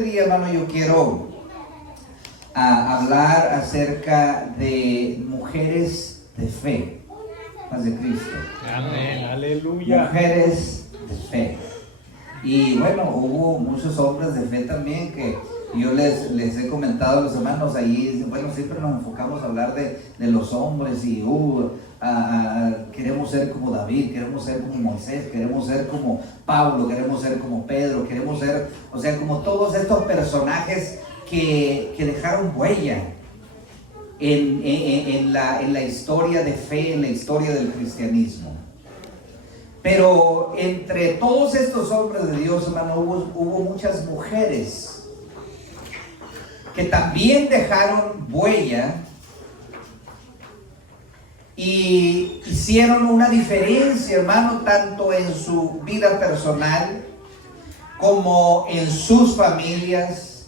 este día, hermano, yo quiero hablar acerca de mujeres de fe, paz de Cristo. Amén, aleluya. Mujeres de fe. Y bueno, hubo muchos hombres de fe también que yo les he comentado a los hermanos ahí. Bueno, siempre nos enfocamos a hablar de los hombres y queremos ser como David, queremos ser como Moisés, queremos ser como Pablo, queremos ser como Pedro, queremos ser, o sea, como todos estos personajes que dejaron huella en la historia de fe, en la historia del cristianismo. Pero entre todos estos hombres de Dios, hermano, hubo muchas mujeres que también dejaron huella y hicieron una diferencia, hermano, tanto en su vida personal como en sus familias,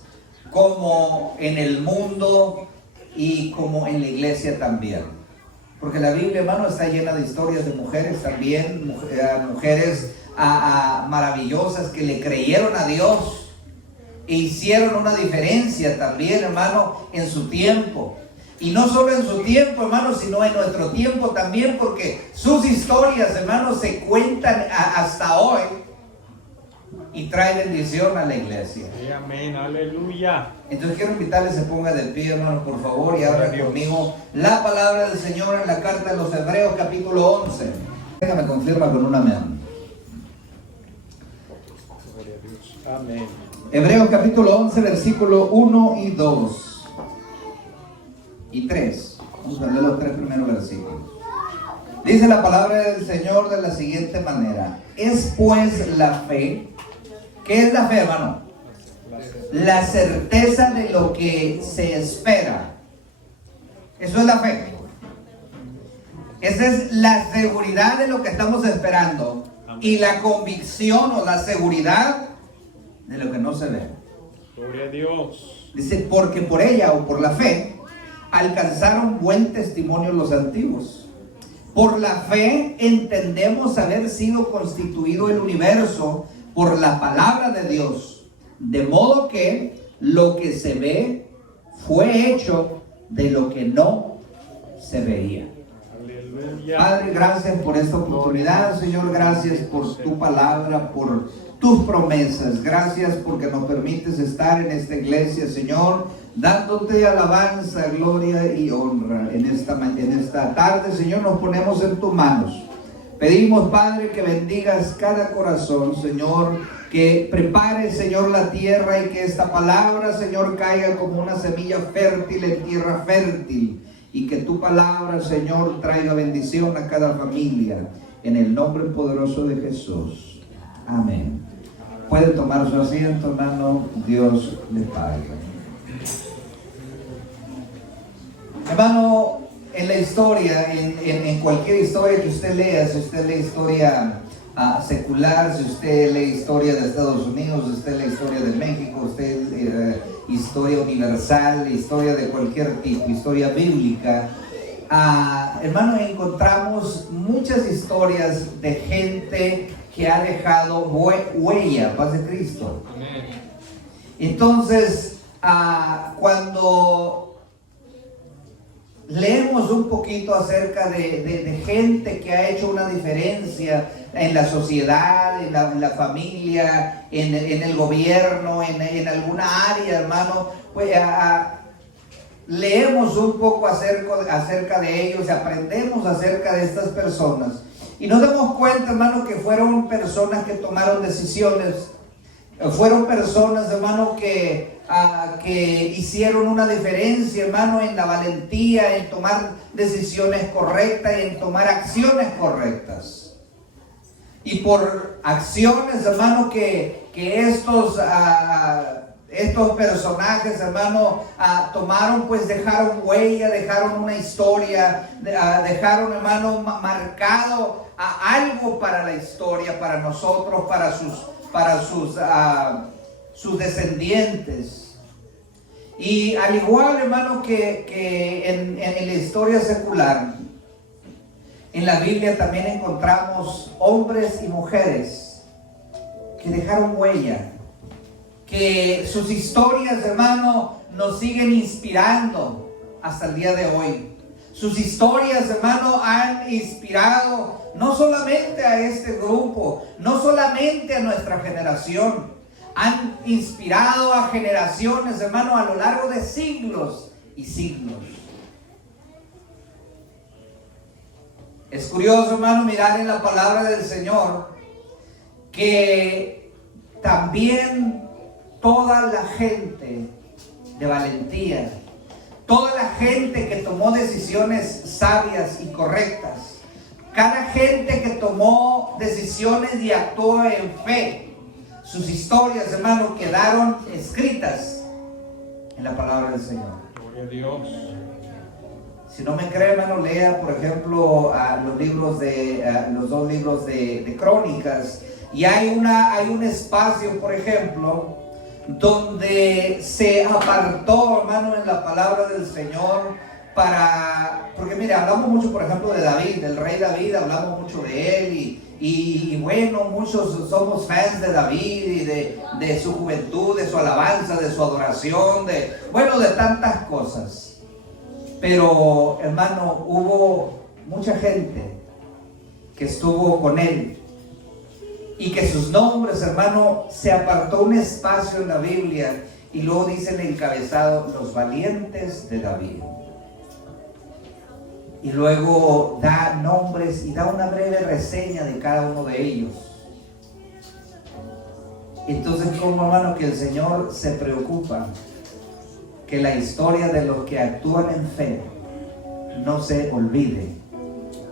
como en el mundo y como en la iglesia también. Porque la Biblia, hermano, está llena de historias de mujeres también, mujeres maravillosas que le creyeron a Dios e hicieron una diferencia también, hermano, en su tiempo. Y no solo en su tiempo, hermano, sino en nuestro tiempo también, porque sus historias, hermano, se cuentan hasta hoy y trae bendición a la iglesia. Amén, aleluya. Entonces quiero invitarles a se ponga de pie, hermano, por favor, y abra conmigo la palabra del Señor en la carta de los Hebreos, capítulo 11. Déjame confirma con un amén. Gloria a Dios. Amén. Hebreos capítulo 11, versículo 1 y 2 y 3. Vamos a leer los tres primeros versículos. Dice la palabra del Señor de la siguiente manera: es pues la fe. ¿Qué es la fe, hermano? La certeza de lo que se espera. Eso es la fe. Esa es la seguridad de lo que estamos esperando. Y la convicción o la seguridad de lo que no se ve. Gloria a Dios. Dice, porque por ella o por la fe alcanzaron buen testimonio los antiguos. Por la fe entendemos haber sido constituido el universo por la palabra de Dios, de modo que lo que se ve fue hecho de lo que no se veía. Aleluya. Padre, gracias por esta oportunidad, Señor. Gracias por tu palabra, por tus promesas. Gracias porque nos permites estar en esta iglesia, Señor, dándote alabanza, gloria y honra. En esta tarde, Señor, nos ponemos en tus manos. Pedimos, Padre, que bendigas cada corazón, Señor, que prepares, Señor, la tierra y que esta palabra, Señor, caiga como una semilla fértil en tierra fértil y que tu palabra, Señor, traiga bendición a cada familia, en el nombre poderoso de Jesús. Amén. Puede tomar su asiento, hermano. Dios les pague. Hermano, en la historia, en cualquier historia que usted lea, si usted lee historia secular, si usted lee historia de Estados Unidos, si usted lee historia de México, usted historia universal, historia de cualquier tipo, historia bíblica, hermano, encontramos muchas historias de gente que ha dejado huella, paz de Cristo. Amén. Entonces, cuando leemos un poquito acerca de gente que ha hecho una diferencia en la sociedad, en la familia, en el gobierno, en alguna área, hermano, pues leemos un poco acerca de ellos, aprendemos acerca de estas personas y nos damos cuenta, hermano, que fueron personas que tomaron decisiones, fueron personas, hermano, que hicieron una diferencia, hermano, en la valentía, en tomar decisiones correctas y en tomar acciones correctas. Y por acciones, hermano, que estos personajes, hermano, tomaron, pues dejaron huella, dejaron una historia, dejaron, hermano, marcado algo para la historia, para nosotros, para sus descendientes. Y al igual, hermano, que en la historia secular, en la Biblia también encontramos hombres y mujeres que dejaron huella, que sus historias, hermano, nos siguen inspirando hasta el día de hoy. Sus historias, hermano, han inspirado no solamente a este grupo, no solamente a nuestra generación, han inspirado a generaciones, hermano, a lo largo de siglos y siglos. Es curioso, hermano, mirar en la palabra del Señor que también toda la gente de valentía, toda la gente que tomó decisiones sabias y correctas, cada gente que tomó decisiones y actuó en fe, sus historias, hermano, quedaron escritas en la palabra del Señor. Gloria a Dios. Si no me cree, hermano, lea, por ejemplo, los dos libros de Crónicas. Y hay un espacio, por ejemplo, donde se apartó, hermano, en la palabra del Señor porque mire, hablamos mucho, por ejemplo, de David, del rey David, hablamos mucho de él y bueno, muchos somos fans de David y de su juventud, de su alabanza, de su adoración, de tantas cosas. Pero, hermano, hubo mucha gente que estuvo con él y que sus nombres, hermano, se apartó un espacio en la Biblia y luego dice el encabezado, los valientes de David. Y luego da nombres y da una breve reseña de cada uno de ellos. Entonces, como, hermano, que el Señor se preocupa que la historia de los que actúan en fe no se olvide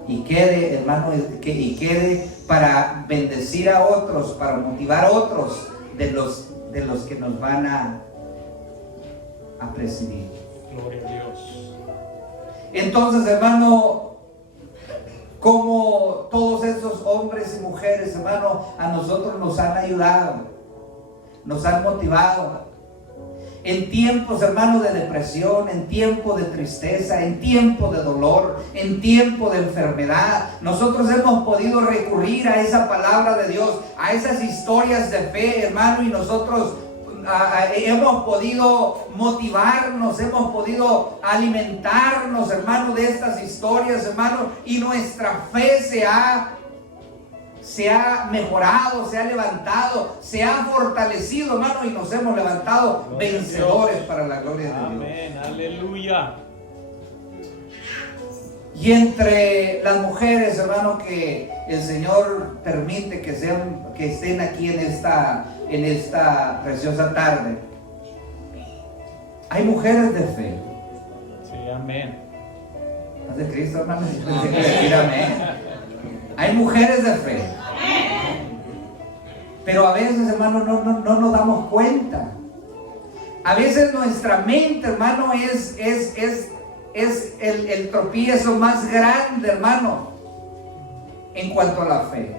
y quede, hermano, y quede para bendecir a otros, para motivar a otros de los que nos van a presidir. Gloria a Dios. Entonces, hermano, como todos esos hombres y mujeres, hermano, a nosotros nos han ayudado, nos han motivado. En tiempos, hermano, de depresión, en tiempo de tristeza, en tiempo de dolor, en tiempo de enfermedad, nosotros hemos podido recurrir a esa palabra de Dios, a esas historias de fe, hermano, y nosotros hemos podido motivarnos, hemos podido alimentarnos, hermano, de estas historias, hermano, y nuestra fe se ha mejorado, se ha levantado, se ha fortalecido, hermano, y nos hemos levantado vencedores para la gloria de Dios. Amén, aleluya. Y entre las mujeres, hermano, que el Señor permite que estén aquí en esta preciosa tarde, hay mujeres de fe. Sí, amén. ¿No es de Cristo, hermano? Amén. Hay mujeres de fe. Pero a veces, hermano, no nos damos cuenta. A veces nuestra mente, hermano, es el tropiezo más grande, hermano, en cuanto a la fe.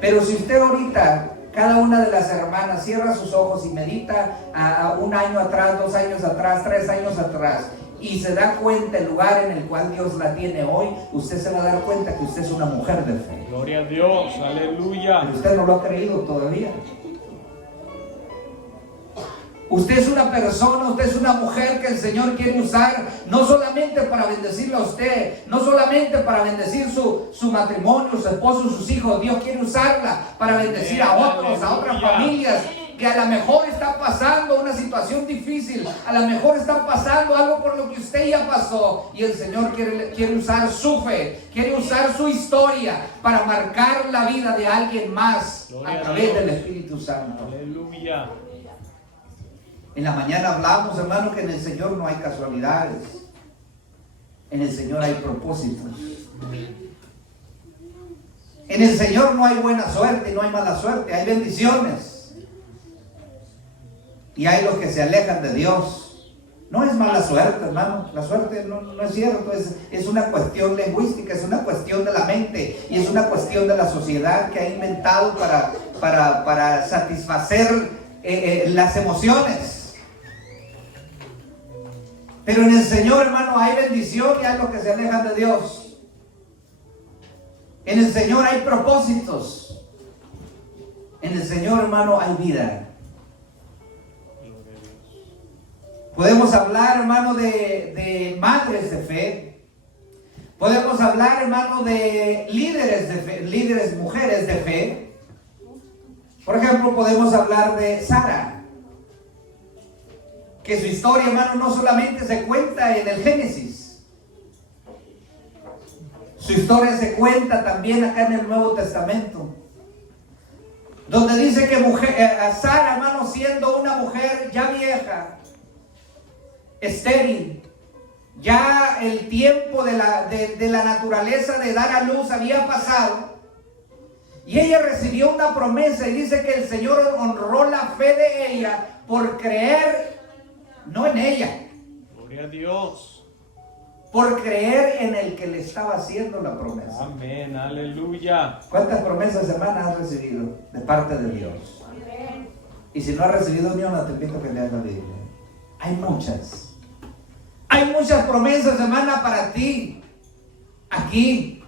Pero si usted ahorita, cada una de las hermanas, cierra sus ojos y medita a un año atrás, 2 años atrás, 3 años atrás, y se da cuenta el lugar en el cual Dios la tiene hoy, usted se va a dar cuenta que usted es una mujer de fe. Gloria a Dios, aleluya. Pero usted no lo ha creído todavía. Usted es una persona, usted es una mujer que el Señor quiere usar no solamente para bendecirle a usted, no solamente para bendecir su matrimonio, su esposo, sus hijos. Dios quiere usarla para bendecir a otros, a otras familias que a lo mejor están pasando una situación difícil, a lo mejor están pasando algo por lo que usted ya pasó, y el Señor quiere usar su fe, quiere usar su historia para marcar la vida de alguien más a través del Espíritu Santo. Aleluya. En la mañana hablamos, hermano, que en el Señor no hay casualidades, en el Señor hay propósitos. En el Señor no hay buena suerte y no hay mala suerte, hay bendiciones. Y hay los que se alejan de Dios. No es mala suerte, hermano. La suerte no es cierto. Es una cuestión lingüística, es una cuestión de la mente y es una cuestión de la sociedad que ha inventado para satisfacer las emociones. Pero en el Señor, hermano, hay bendición y hay los que se alejan de Dios. En el Señor hay propósitos. En el Señor, hermano, hay vida. Podemos hablar, hermano, de madres de fe. Podemos hablar, hermano, de líderes de fe, líderes mujeres de fe. Por ejemplo, podemos hablar de Sara, que su historia, hermano, no solamente se cuenta en el Génesis. Su historia se cuenta también acá en el Nuevo Testamento, donde dice que Sara, hermano, siendo una mujer ya vieja, estéril, ya el tiempo de la naturaleza de dar a luz había pasado, y ella recibió una promesa, y dice que el Señor honró la fe de ella por creer, no en ella, Gloria a Dios. por creer en el que le estaba haciendo la promesa. Amén. Aleluya. ¿Cuántas promesas, hermana, has recibido de parte de Dios? Y si no has recibido ni una, te invito a que leas la Biblia. Hay muchas. Hay muchas promesas, hermana, para ti. Aquí.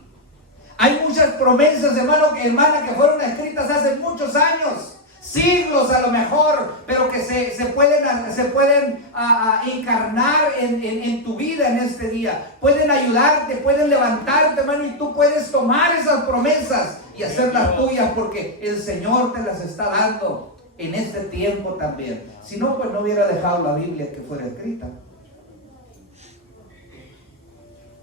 Hay muchas promesas, hermano, que fueron escritas hace muchos años. Siglos a lo mejor, pero que se pueden encarnar en tu vida en este día. Pueden ayudarte, pueden levantarte, hermano, y tú puedes tomar esas promesas y hacerlas tuyas, porque el Señor te las está dando en este tiempo también. Si no, pues no hubiera dejado la Biblia que fuera escrita.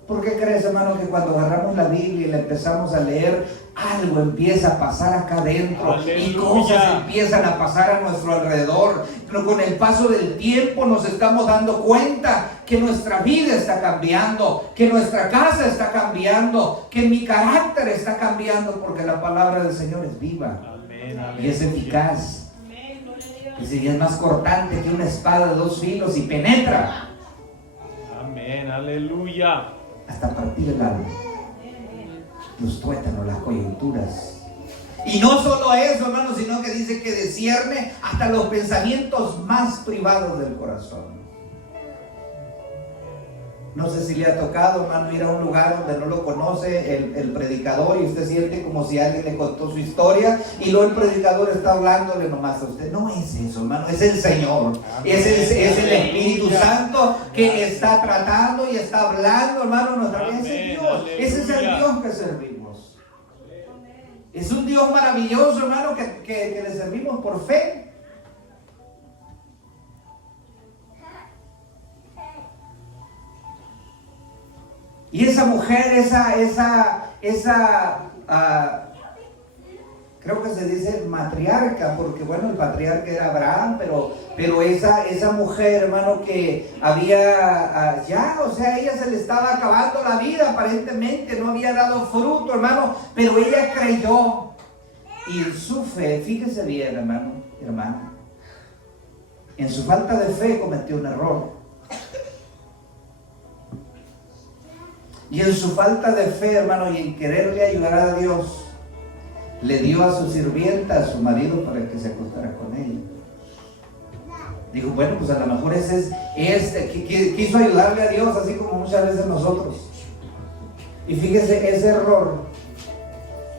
¿Por qué crees, hermano, que cuando agarramos la Biblia y la empezamos a leer, algo empieza a pasar acá adentro? Aleluya. Y cosas empiezan a pasar a nuestro alrededor? Pero con el paso del tiempo nos estamos dando cuenta que nuestra vida está cambiando, que nuestra casa está cambiando, que mi carácter está cambiando, porque la palabra del Señor es viva. Amén. Y es eficaz. Y es más cortante que una espada de 2 filos y penetra Amén. Aleluya. hasta partir el alma, los tuétanos, las coyunturas. Y no solo eso, hermano, sino que dice que discierne hasta los pensamientos más privados del corazón. No sé si le ha tocado, hermano, ir a un lugar donde no lo conoce el predicador, y usted siente como si alguien le contó su historia, y luego el predicador está hablándole nomás a usted. No es eso, hermano, es el Señor. Es el Espíritu Santo que está tratando y está hablando, hermano, nuestra vida. Ese es Dios. Ese es el Dios que servimos. Es un Dios maravilloso, hermano, que le servimos por fe. Y esa mujer, creo que se dice matriarca, porque bueno, el patriarca era Abraham, pero esa mujer, hermano, que había ella se le estaba acabando la vida, aparentemente no había dado fruto, hermano, pero ella creyó, y en su fe, fíjese bien, hermano, en su falta de fe cometió un error. Y en su falta de fe, hermano, y en quererle ayudar a Dios, le dio a su sirvienta, a su marido, para que se acostara con ella. Dijo, bueno, pues a lo mejor ese es que quiso ayudarle a Dios, así como muchas veces nosotros. Y fíjese, ese error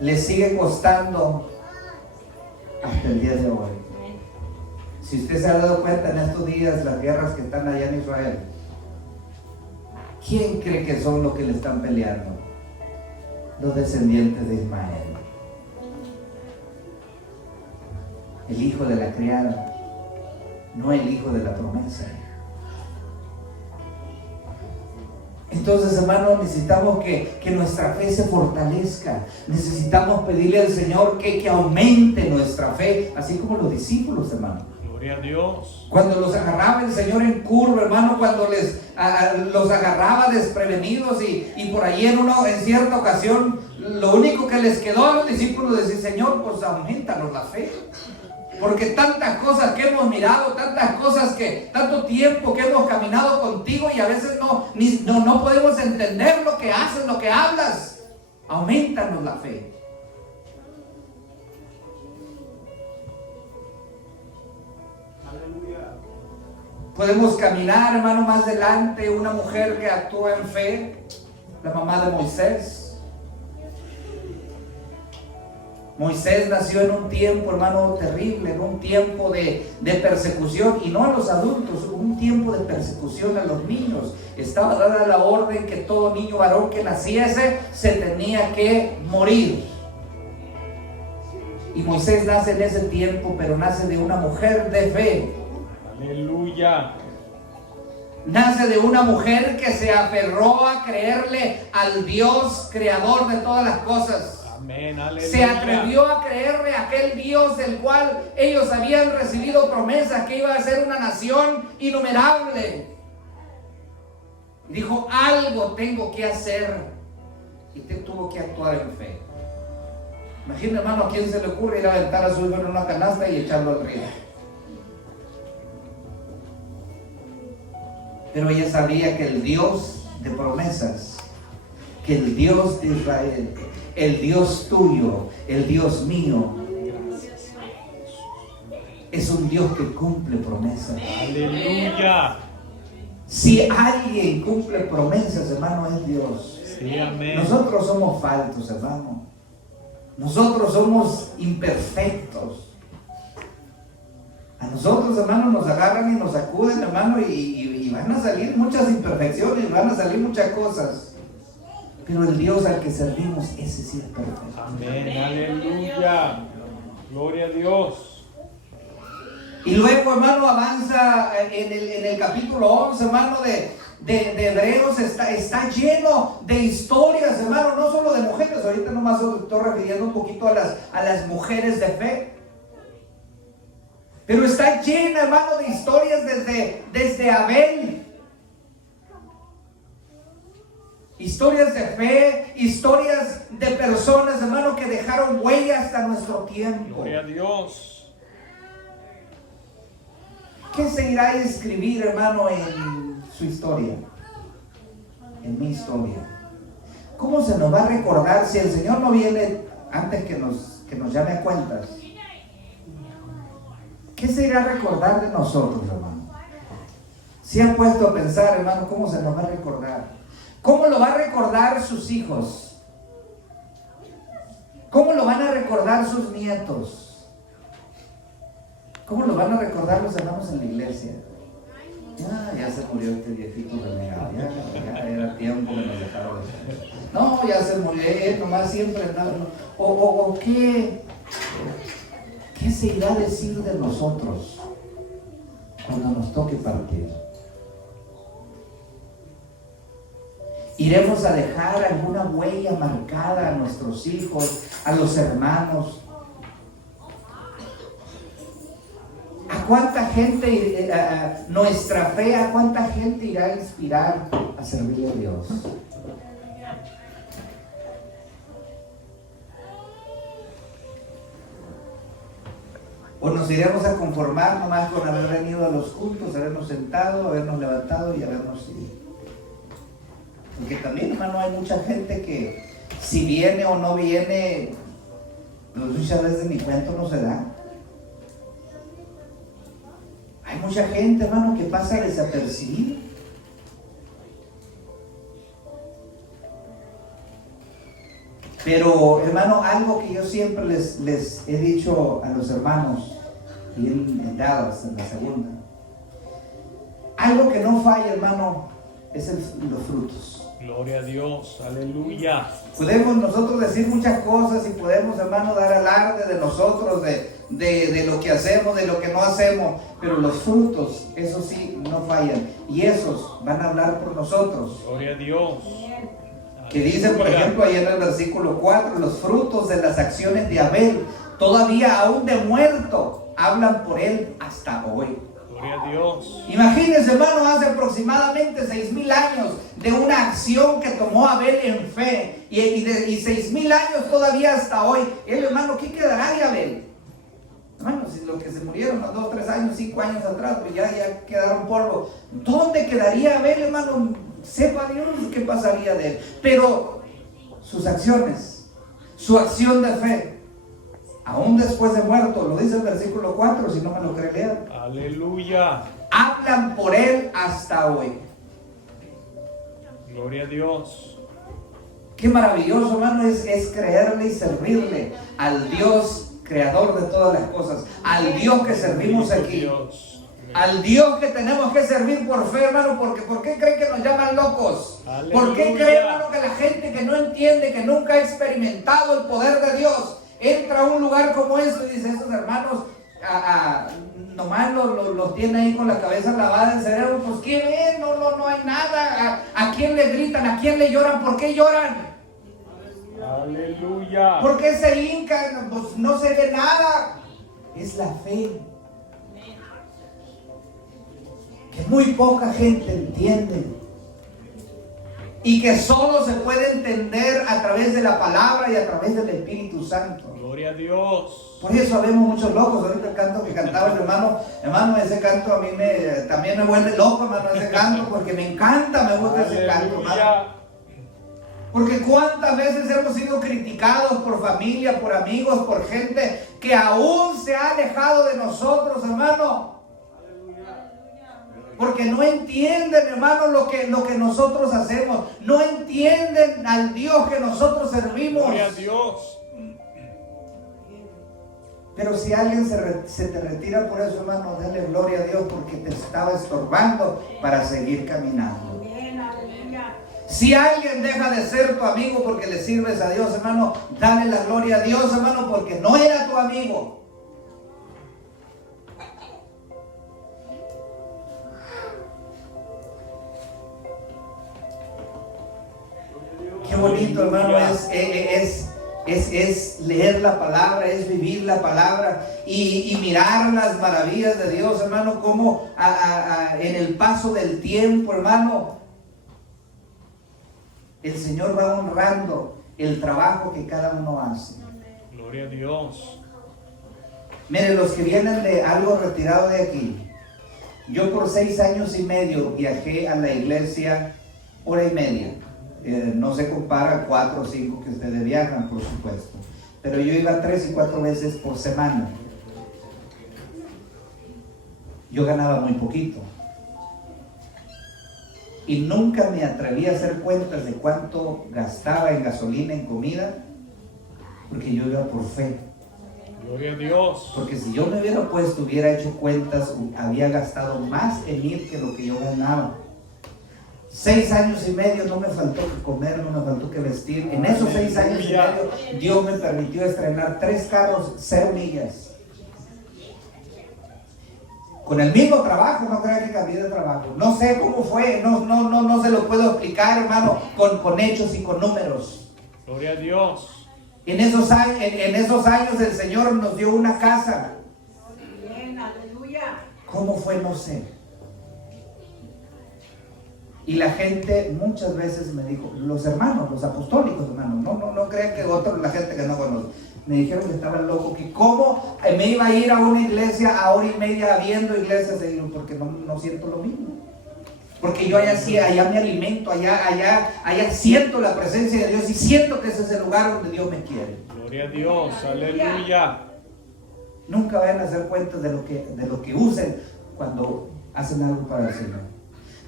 le sigue costando hasta el día de hoy. Si usted se ha dado cuenta en estos días, las guerras que están allá en Israel, ¿quién cree que son los que le están peleando? Los descendientes de Ismael, el hijo de la criada, no el hijo de la promesa. Entonces, hermano, necesitamos que nuestra fe se fortalezca. Necesitamos pedirle al Señor que aumente nuestra fe, así como los discípulos, hermano. Gloria a Dios. Cuando los agarraba el Señor en curva, hermano, cuando los agarraba desprevenidos, y por ahí en cierta ocasión, lo único que les quedó a los discípulos es decir, Señor, pues aumentanos la fe. Porque tantas cosas que hemos mirado, tanto tiempo que hemos caminado contigo, y a veces no podemos entender lo que haces, lo que hablas. Aumentanos la fe. Podemos caminar, hermano, más adelante, una mujer que actúa en fe, la mamá de Moisés. Moisés nació en un tiempo, hermano, terrible, en un tiempo de persecución, y no a los adultos, un tiempo de persecución a los niños. Estaba dada la orden que todo niño varón que naciese se tenía que morir. Y Moisés nace en ese tiempo, pero nace de una mujer de fe. Aleluya. Nace de una mujer que se aferró a creerle al Dios creador de todas las cosas. Amén. Aleluya. Se atrevió a creerle a aquel Dios del cual ellos habían recibido promesas que iba a ser una nación innumerable. Dijo, algo tengo que hacer. Y tuvo que actuar en fe. Imagina, hermano, a quién se le ocurre ir a aventar a su hijo en una canasta y echarlo al río. Pero ella sabía que el Dios de promesas, que el Dios de Israel, el Dios tuyo, el Dios mío, es un Dios que cumple promesas. Aleluya. Si alguien cumple promesas, hermano, es Dios. Sí, amén. Nosotros somos faltos, hermano. Nosotros somos imperfectos. A nosotros, hermano, nos agarran y nos sacuden, hermano, y van a salir muchas imperfecciones, van a salir muchas cosas. Pero el Dios al que servimos, ese sí es perfecto. Amén. Aleluya. Gloria a Dios. Y luego, hermano, avanza en el capítulo 11, hermano, de Hebreos, está lleno de historias, hermano, no solo de mujeres. Ahorita nomás estoy refiriendo un poquito a las mujeres de fe. Pero está llena, hermano, de historias desde Abel. Historias de fe, historias de personas, hermano, que dejaron huella hasta nuestro tiempo. Gloria a Dios. ¿Qué se irá a escribir, hermano, en su historia? En mi historia. ¿Cómo se nos va a recordar si el Señor no viene antes que nos llame a cuentas? ¿Qué se irá a recordar de nosotros, hermano? ¿Se han puesto a pensar, hermano, cómo se nos va a recordar? ¿Cómo lo va a recordar sus hijos? ¿Cómo lo van a recordar sus nietos? ¿Cómo lo van a recordar los hermanos en la iglesia? Ya se murió este viejito renegado, ya era tiempo que nos dejaron de ser. No, ya se murió, nomás siempre andaba. ¿O qué se irá a decir de nosotros cuando nos toque partir? ¿Iremos a dejar alguna huella marcada a nuestros hijos, a los hermanos? ¿A cuánta gente, nuestra fe, a cuánta gente irá a inspirar a servir a Dios? ¿O nos iremos a conformar nomás con haber venido a los cultos, habernos sentado, habernos levantado y habernos ido? Porque también, hermano, hay mucha gente que si viene o no viene, pues muchas veces ni cuento no se da. Hay mucha gente, hermano, que pasa desapercibida. Pero, hermano, algo que yo siempre les he dicho a los hermanos, y en Dallas, en la segunda, algo que no falla, hermano, es los frutos. Gloria a Dios. Aleluya. Podemos nosotros decir muchas cosas y podemos, hermano, dar alarde de nosotros, de lo que hacemos, de lo que no hacemos, pero los frutos, eso sí, no fallan, y esos van a hablar por nosotros. Gloria a Dios. Que dice, por ejemplo, ahí en el versículo 4, los frutos de las acciones de Abel, todavía aún de muerto, hablan por él hasta hoy. Gloria a Dios. Imagínense, hermano, hace aproximadamente 6,000 años de una acción que tomó Abel en fe, y 6,000 años todavía hasta hoy. Él, hermano, ¿qué quedará de Abel? Hermano, si los que se murieron los 2, 3 años, 5 años atrás, pues ya quedaron polvo. ¿Dónde quedaría Abel, hermano? Sepa Dios qué pasaría de él. Pero sus acciones, su acción de fe, aún después de muerto, lo dice el versículo 4, si no me lo cree leer. Aleluya. Hablan por él hasta hoy. Gloria a Dios. Qué maravilloso, hermano, es creerle y servirle al Dios creador de todas las cosas, al Dios que servimos aquí, al Dios que tenemos que servir por fe, hermano. Porque ¿por qué creen que nos llaman locos? ¿Por qué creen, hermano, que la gente que no entiende, que nunca ha experimentado el poder de Dios, entra a un lugar como este y dice, esos hermanos nomás los tiene ahí con la cabeza lavada en cerebro? Pues ¿qué ven? No hay nada. ¿A quién le gritan? ¿A quién le lloran? ¿Por qué lloran? Aleluya. ¿Por qué se hincan? Pues no se ve nada. Es la fe. Que muy poca gente entiende. Y que solo se puede entender a través de la palabra y a través del Espíritu Santo. Gloria a Dios. Por eso vemos muchos locos. Ahorita el canto que cantaba el hermano, ese canto a mí también me vuelve loco, hermano, ese canto, porque me encanta, me gusta ese canto, hermano. Porque cuántas veces hemos sido criticados por familia, por amigos, por gente que aún se ha alejado de nosotros, hermano. Porque no entienden, hermano, lo que nosotros hacemos. No entienden al Dios que nosotros servimos. Gloria a Dios. Pero si alguien se te retira por eso, hermano, dale gloria a Dios, porque te estaba estorbando para seguir caminando. Si alguien deja de ser tu amigo porque le sirves a Dios, hermano, dale la gloria a Dios, hermano, porque no era tu amigo. Qué bonito, hermano, es leer la palabra, es vivir la palabra y mirar las maravillas de Dios, hermano, como en el paso del tiempo, hermano, el Señor va honrando el trabajo que cada uno hace. Gloria a Dios. Miren, los que vienen de algo retirado de aquí, yo por 6 años y medio viajé a la iglesia 1:30. No se compara a 4 o 5 que ustedes viajan, por supuesto, pero yo iba 3 y 4 veces por semana. Yo ganaba muy poquito y nunca me atreví a hacer cuentas de cuánto gastaba en gasolina, en comida, porque yo iba por fe. Gloria a Dios. Porque si yo me hubiera hecho cuentas, había gastado más en ir que lo que yo ganaba. 6 años y medio no me faltó que comer, no me faltó que vestir. En esos 6 años y medio Dios me permitió estrenar 3 carros, 0 millas. Con el mismo trabajo, no creo que cambié de trabajo. No sé cómo fue, no se lo puedo explicar, hermano, con hechos y con números. Gloria a Dios. En esos años el Señor nos dio una casa. Bien, aleluya. ¿Cómo fue? No sé. Y la gente muchas veces me dijo, los hermanos, los apostólicos, hermanos, no crean que otros, la gente que no conoce, me dijeron que estaba loco, que cómo me iba a ir a una iglesia a 1:30 viendo iglesias, y yo, porque no siento lo mismo. Porque yo allá me alimento, allá siento la presencia de Dios y siento que ese es el lugar donde Dios me quiere. Gloria a Dios, aleluya. Nunca vayan a hacer cuentas de lo que usen cuando hacen algo para el Señor.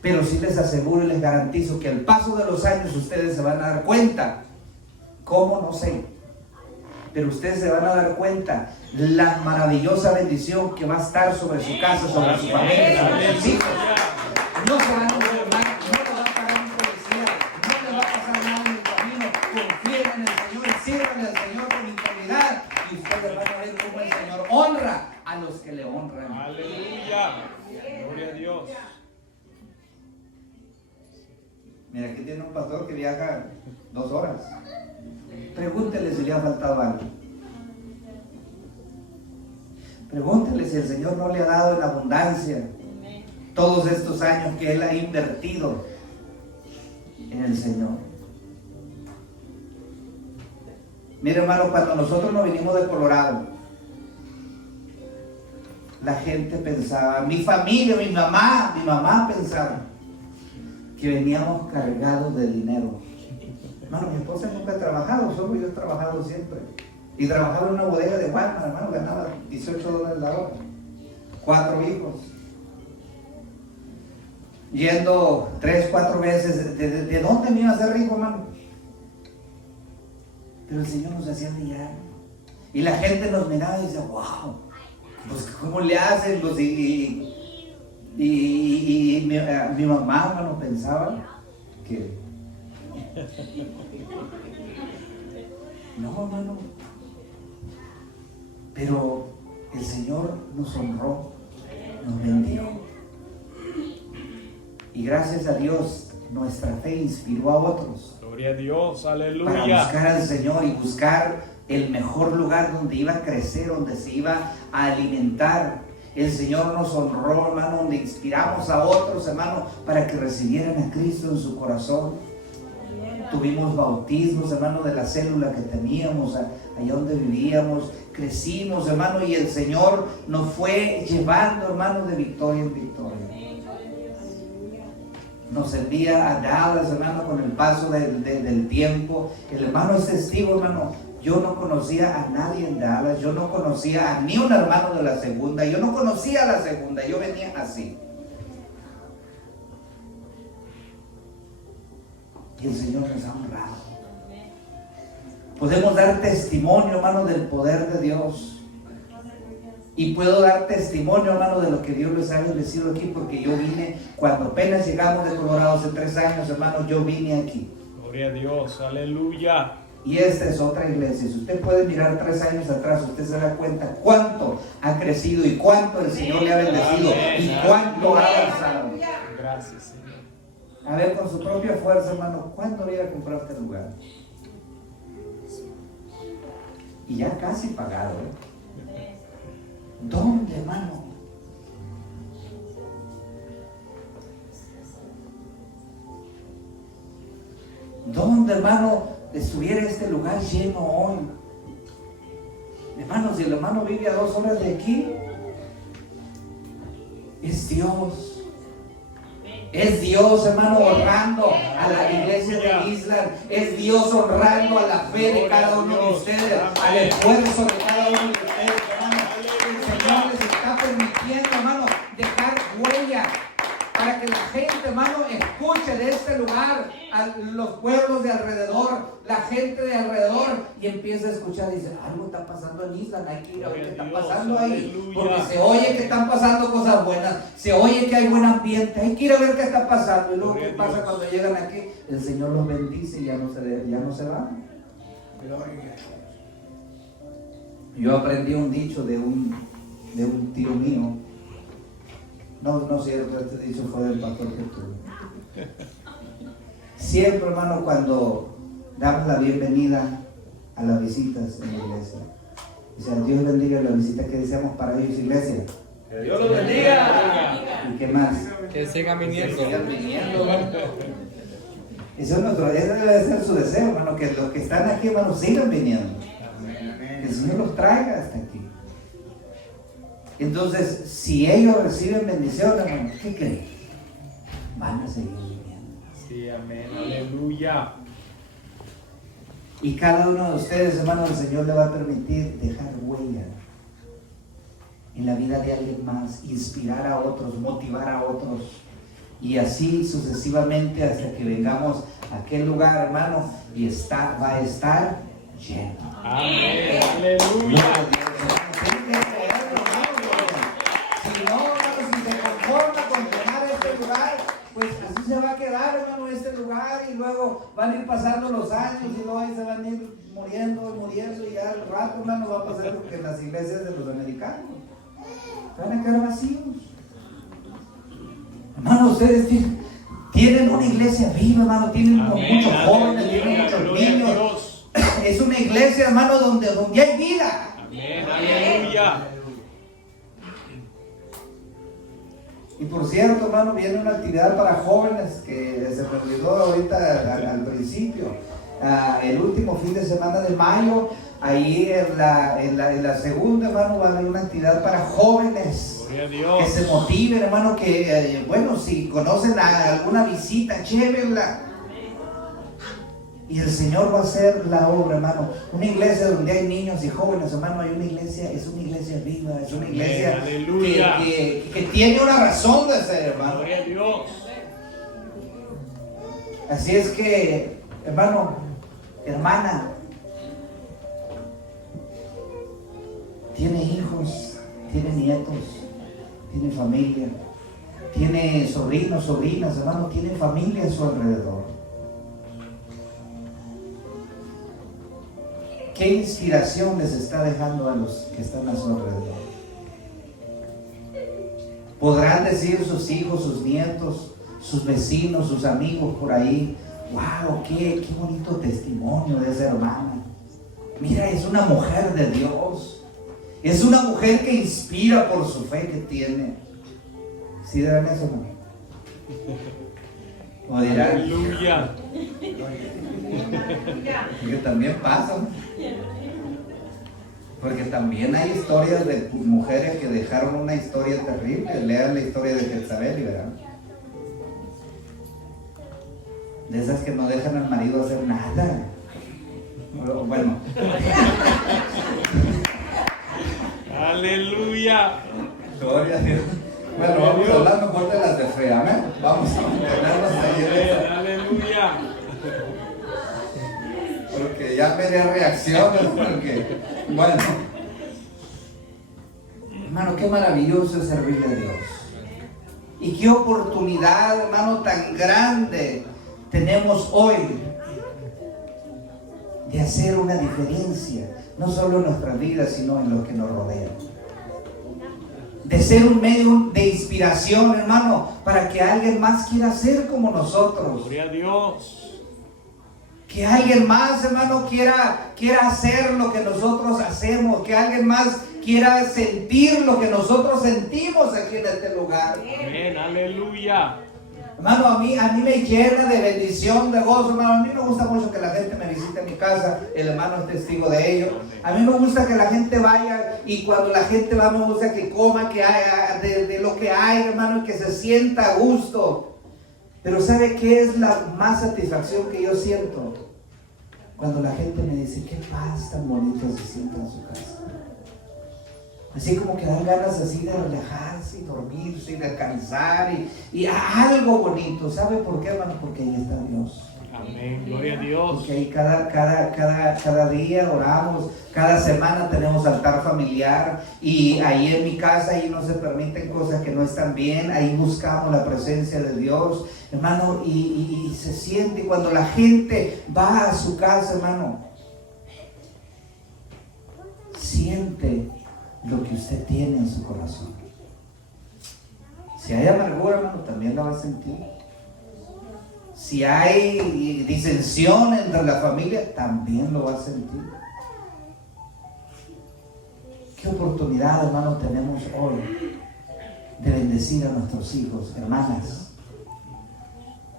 Pero sí les aseguro y les garantizo que al paso de los años ustedes se van a dar cuenta. ¿Cómo? No sé. Pero ustedes se van a dar cuenta la maravillosa bendición que va a estar sobre su casa, sobre su familia, sobre sus hijos. No se van a enfermar, no les va a pagar un policía, no les va a pasar nada en el camino. Confíen en el Señor y sirvan al Señor con integridad. Y ustedes van a ver cómo el Señor honra a los que le honran. Aleluya. Gloria a Dios. Mira, aquí tiene un pastor que viaja 2 horas. Pregúntele si le ha faltado algo. Pregúntele si el Señor no le ha dado en abundancia todos estos años que Él ha invertido en el Señor. Mire, hermano, cuando nosotros nos vinimos de Colorado, la gente pensaba, mi familia, mi mamá pensaba que veníamos cargados de dinero. Hermano, mi esposa nunca ha trabajado, solo yo he trabajado siempre. Y trabajaba en una bodega de Walmart, hermano, ganaba $18 la hora. 4 hijos. Yendo 3, 4 veces. ¿De dónde me iba a hacer rico, hermano? Pero el Señor nos hacía brillar. Y la gente nos miraba y decía, wow, pues ¿cómo le hacen? Pues, mi mamá, hermano, pensaba que... No, hermano. Pero el Señor nos honró, nos bendijo. Y gracias a Dios, nuestra fe inspiró a otros. Gloria a Dios, Para aleluya. buscar al Señor y buscar el mejor lugar donde iba a crecer, donde se iba a alimentar. El Señor nos honró, hermano, donde inspiramos a otros, hermano, para que recibieran a Cristo en su corazón. Tuvimos bautismos, hermano, de la célula que teníamos, allá donde vivíamos. Crecimos, hermano, y el Señor nos fue llevando, hermano, de victoria en victoria. Nos envía a Dallas, hermano, con el paso del tiempo. El hermano es testigo, hermano. Yo no conocía a nadie en Dallas. Yo no conocía a ni un hermano de la segunda. Yo no conocía a la segunda. Yo venía así. Y el Señor nos ha honrado. Podemos dar testimonio, hermano, del poder de Dios. Y puedo dar testimonio, hermano, de lo que Dios les ha bendecido aquí, porque yo vine, cuando apenas llegamos de Colorado hace 3 años, hermano, yo vine aquí. Gloria a Dios, aleluya. Y esta es otra iglesia. Si usted puede mirar 3 años atrás, usted se da cuenta cuánto ha crecido y cuánto el Señor le ha bendecido y cuánto ha avanzado. Gracias, Señor. A ver, con su propia fuerza, hermano, ¿cuánto voy a comprar este lugar? Y ya casi pagado, ¿eh? ¿Dónde, hermano? ¿Dónde, hermano, estuviera este lugar lleno hoy? Hermano, si el hermano vive a 2 horas de aquí, es Dios. Es Dios, hermano, honrando a la iglesia de Island. Es Dios honrando a la fe de cada uno de ustedes, al esfuerzo de cada uno de ustedes, hermano. El Señor les está permitiendo, hermano, dejar huella para que la gente, hermano, escuche de este lugar a los pueblos de alrededor, la gente de alrededor, y empieza a escuchar y dice, algo está pasando en Island, hay que ir a ver qué está pasando ahí, porque se oye que están pasando cosas buenas, se oye que hay buen ambiente, hay que ir a ver qué está pasando. Y luego, ¿qué pasa cuando llegan aquí? El Señor los bendice y ya no se van. Yo aprendí un dicho de un tío mío. No es cierto, este dicho fue del pastor que tuve. Siempre, hermano, cuando damos la bienvenida a las visitas en la iglesia, dice, Dios bendiga la visita que deseamos para ellos, iglesia. Que Dios los bendiga. ¿Y qué más? Que sigan viniendo. Que sigan viniendo, hermano. Eso debe ser su deseo, hermano, que los que están aquí, hermano, sigan viniendo. Que el Señor los traiga hasta aquí. Entonces, si ellos reciben bendición, hermano, ¿qué creen? Van a seguir viviendo. Sí, amén, aleluya. Y cada uno de ustedes, hermano, el Señor le va a permitir dejar huella en la vida de alguien más, inspirar a otros, motivar a otros, y así sucesivamente hasta que vengamos a aquel lugar, hermano, y va a estar lleno. Amén, aleluya. Si no, hermano, si se conforma con llenar este lugar, pues así se va a quedar, hermano, este lugar, y luego van a ir pasando los años y luego ahí se van a ir muriendo, y ya al rato, hermano, va a pasar lo que en las iglesias de los americanos van a quedar vacíos. Hermano, ustedes tienen una iglesia viva, hermano, tienen muchos jóvenes, tienen muchos niños. Es una iglesia, hermano, donde hay vida. Amén, aleluya. Y por cierto, hermano, viene una actividad para jóvenes que se me olvidó ahorita al principio. El último fin de semana de mayo, ahí en la segunda, hermano, va a haber una actividad para jóvenes. Gloria a Dios. Que se motiven, hermano, que bueno, si conocen a alguna visita, llévenla. Y el Señor va a hacer la obra, hermano. Una iglesia donde hay niños y jóvenes, hermano, es una iglesia viva, es una iglesia que tiene una razón de ser, hermano. Gloria a Dios. Así es que, hermano, hermana, tiene hijos, tiene nietos, tiene familia, tiene sobrinos, sobrinas, hermano, tiene familia a su alrededor. ¿Qué inspiración les está dejando a los que están a su alrededor? Podrán decir sus hijos, sus nietos, sus vecinos, sus amigos por ahí: wow, qué bonito testimonio de esa hermana. Mira, es una mujer de Dios. Es una mujer que inspira por su fe que tiene. ¿Sí dirán eso, no? O dirán: Aleluya. porque también pasa, ¿no? Porque también hay historias de mujeres que dejaron una historia terrible. Lean la historia de Jezabel y verán. De esas que no dejan al marido hacer nada. Bueno. Aleluya. Gloria a Dios. Bueno, vamos a hablar mejor de las de fe, amén. Vamos a mantenernos ahí en eso. Aleluya. Porque ya veré reacciones, porque, bueno. Hermano, qué maravilloso es servirle a Dios. Y qué oportunidad, hermano, tan grande tenemos hoy de hacer una diferencia, no solo en nuestras vidas, sino en los que nos rodean. De ser un medio de inspiración, hermano, para que alguien más quiera ser como nosotros. Gloria a Dios. Que alguien más, hermano, quiera hacer lo que nosotros hacemos. Que alguien más quiera sentir lo que nosotros sentimos aquí en este lugar. Amén. Aleluya. Hermano, a mí me llena de bendición, de gozo, hermano. A mí me gusta mucho que la gente me visite a mi casa. El hermano es testigo de ello. A mí me gusta que la gente vaya, y cuando la gente va, me gusta que coma, que haya de lo que hay, hermano, y que se sienta a gusto. Pero ¿sabe qué es la más satisfacción que yo siento? Cuando la gente me dice: qué paz tan bonita se siente en su casa. Así como que dan ganas así de relajarse y dormirse y descansar y algo bonito. ¿Sabe por qué, hermano? Porque ahí está Dios. Amén. Gloria a Dios. Porque ahí cada día oramos, cada semana tenemos altar familiar, y ahí en mi casa ahí no se permiten cosas que no están bien. Ahí buscamos la presencia de Dios, hermano, y se siente. Cuando la gente va a su casa, hermano, siente lo que usted tiene en su corazón. Si hay amargura, hermano, también la va a sentir. Si hay disensión entre la familia, también lo va a sentir. Qué oportunidad, hermano, tenemos hoy de bendecir a nuestros hijos, hermanas.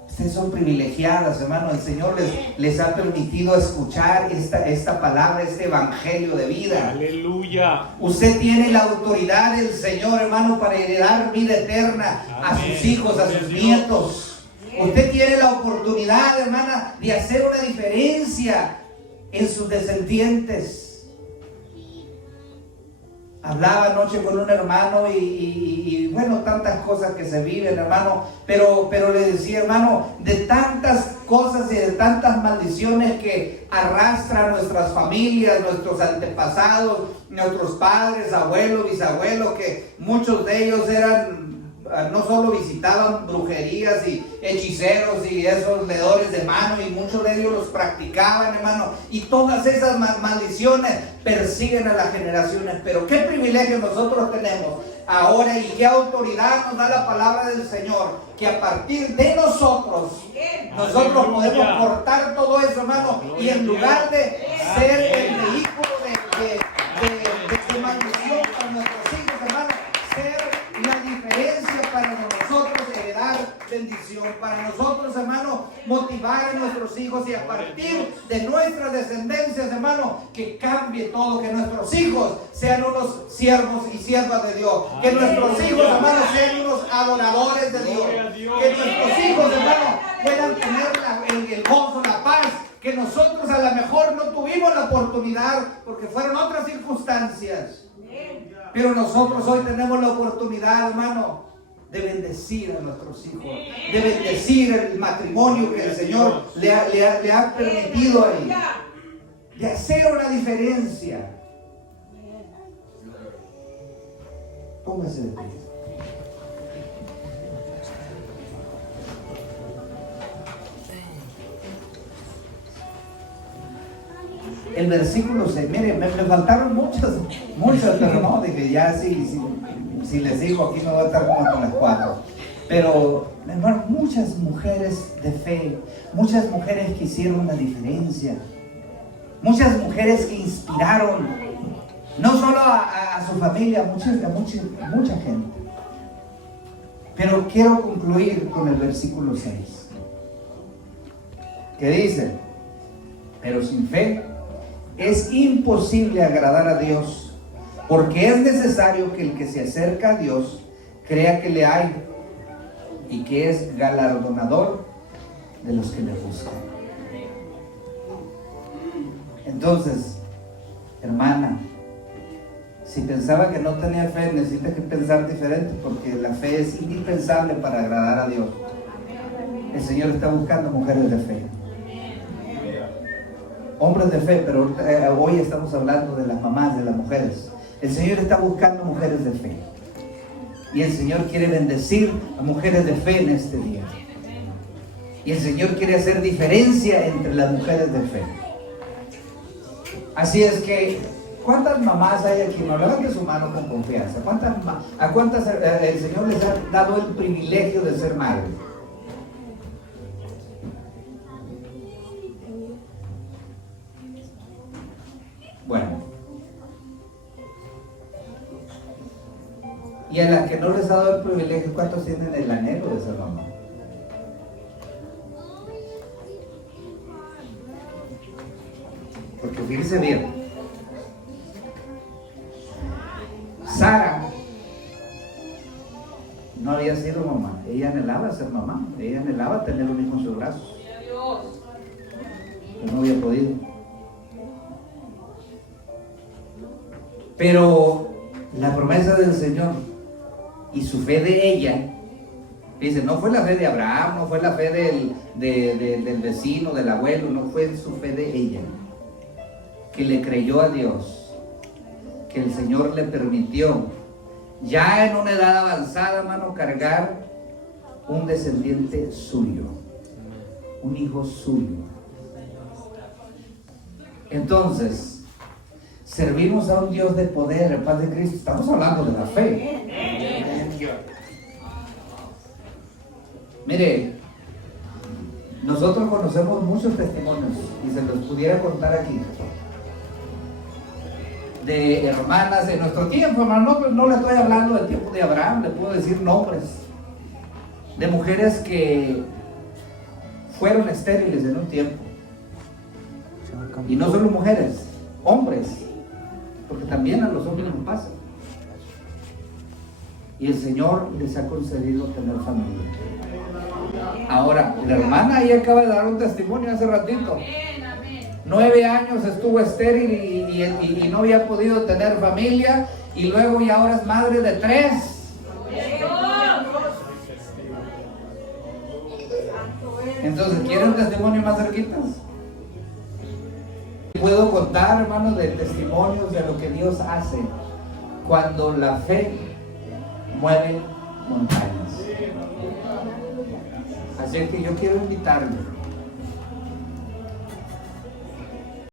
Ustedes son privilegiadas, hermano. El Señor les ha permitido escuchar esta palabra, este evangelio de vida. Aleluya. Usted tiene la autoridad del Señor, hermano, para heredar vida eterna a sus hijos, a sus nietos. Usted tiene la oportunidad, hermana, de hacer una diferencia en sus descendientes. Hablaba anoche con un hermano y bueno, tantas cosas que se viven, hermano, pero le decía, hermano, de tantas cosas y de tantas maldiciones que arrastran nuestras familias, nuestros antepasados, nuestros padres, abuelos, bisabuelos, que muchos de ellos no solo visitaban brujerías y hechiceros y esos leedores de mano, y muchos de ellos los practicaban, hermano, y todas esas maldiciones persiguen a las generaciones. Pero qué privilegio nosotros tenemos ahora, y qué autoridad nos da la palabra del Señor, que a partir de nosotros podemos cortar todo eso, hermano, y en lugar de ser el vehículo de maldición para nuestros hijos, hermano, ser la diferencia para nosotros, heredar bendición, para nosotros, hermano, motivar a nuestros hijos, y a partir de nuestras descendencias, hermano, que cambie todo, que nuestros hijos sean unos siervos y siervas de Dios, que nuestros hijos, hermano, sean unos adoradores de Dios, que nuestros hijos, hermano, puedan tener el gozo, la paz, que nosotros a lo mejor no tuvimos la oportunidad porque fueron otras circunstancias. Pero nosotros hoy tenemos la oportunidad, hermano, de bendecir a nuestros hijos, de bendecir el matrimonio que el Señor le ha permitido ahí, de hacer una diferencia. Póngase de pie. El versículo 6, mire, me faltaron muchas, pero no, dije, ya si les digo aquí me voy a estar como con las 4. Pero, hermano, muchas mujeres de fe, muchas mujeres que hicieron la diferencia, muchas mujeres que inspiraron, no solo a su familia, mucha gente. Pero quiero concluir con el versículo 6, que dice, pero sin fe es imposible agradar a Dios, porque es necesario que el que se acerca a Dios crea que le hay y que es galardonador de los que le buscan. Entonces, hermana, si pensaba que no tenía fe, necesita que pensar diferente, porque la fe es indispensable para agradar a Dios. El Señor está buscando mujeres de fe, hombres de fe, pero hoy estamos hablando de las mamás, de las mujeres. El Señor está buscando mujeres de fe, y el Señor quiere bendecir a mujeres de fe en este día, y el Señor quiere hacer diferencia entre las mujeres de fe. Así es que, ¿cuántas mamás hay aquí? No, levanten su mano con confianza. ¿A cuántas el Señor les ha dado el privilegio de ser madres? Bueno. Y a las que no les ha dado el privilegio, ¿cuántos tienen el anhelo de ser mamá? Porque fíjense bien, Sara no había sido mamá, ella anhelaba ser mamá, ella anhelaba tener un hijo en sus brazos, pero no había podido. Pero la promesa del Señor y su fe de ella, dice, no fue la fe de Abraham, no fue la fe del vecino, del abuelo, no fue su fe de ella, que le creyó a Dios, que el Señor le permitió, ya en una edad avanzada, hermano, cargar un descendiente suyo, un hijo suyo. Entonces, servimos a un Dios de poder, el Padre de Cristo. Estamos hablando de la fe. Mire, nosotros conocemos muchos testimonios y se los pudiera contar aquí, de hermanas de nuestro tiempo, hermano. No le estoy hablando del tiempo de Abraham, le puedo decir nombres de mujeres que fueron estériles en un tiempo, y no solo mujeres, hombres, porque también a los hombres nos pasa, y el Señor les ha concedido tener familia. Ahora, la hermana ahí acaba de dar un testimonio hace ratito. 9 años estuvo estéril y no había podido tener familia, y luego y ahora es madre de 3. Entonces, ¿quieren un testimonio más cerquitas? Puedo contar, hermanos, de testimonios de lo que Dios hace cuando la fe mueve montañas. Así que yo quiero invitarle